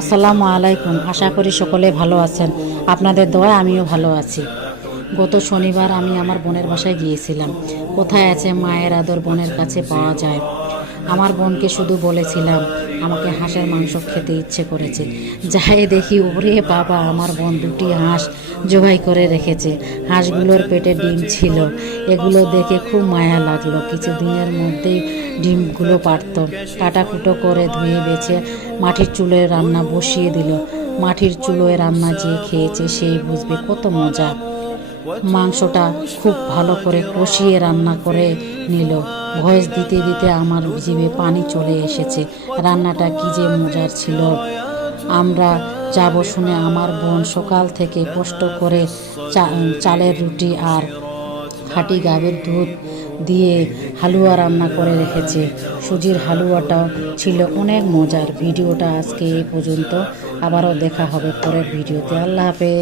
আসসালামু আলাইকুম। আশা করি সকলে ভালো আছেন। আপনাদের দোয়ায় আমিও ভালো আছি। গত শনিবার আমি আমার বোনের বাসায় গিয়েছিলাম। কোথায় আছে মায়ের আদর বোনের কাছে পাওয়া যায়। আমার বোনকে শুধু বলেছিলাম আমাকে হাঁসের মাংস খেতে ইচ্ছে করেছে। যাই দেখি ওরে বাবা, আমার বোন দুটি হাঁস জবাই করে রেখেছে। হাঁসগুলোর পেটে ডিম ছিল। এগুলো দেখে খুব মায়া লাগলো। কিছুদিনের মধ্যেই ডিমগুলো পারত। কাটাকুটো করে ধুয়ে বেছে মাটির চুলোয় রান্না বসিয়ে দিল। মাটির চুলোয় রান্না যে খেয়েছে সেই বুঝবে কত মজা। মাংসটা খুব ভালো করে কষিয়ে রান্না করে নিল। ভয়েস দিতে দিতে আমার জিভে পানি চলে এসেছে। রান্নাটা কি যে মজার ছিল। আমরা যাব শুনে আমার বোন সকাল থেকে কষ্ট করে চালের রুটি আর খাঁটি গাভীর দুধ দিয়ে হালুয়া রান্না করে রেখেছে। সুজির হালুয়াটাও ছিল অনেক মজার। ভিডিওটা আজকে এই পর্যন্ত। আবারও দেখা হবে পরের ভিডিওতে। আল্লাহ হাফেজ।